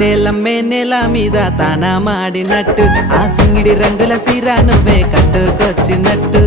తేనెలమ్మే నెల మీద తానా మాడినట్టు ఆ సింగిడి రంగుల సీర నువ్వే కట్టుకొచ్చినట్టు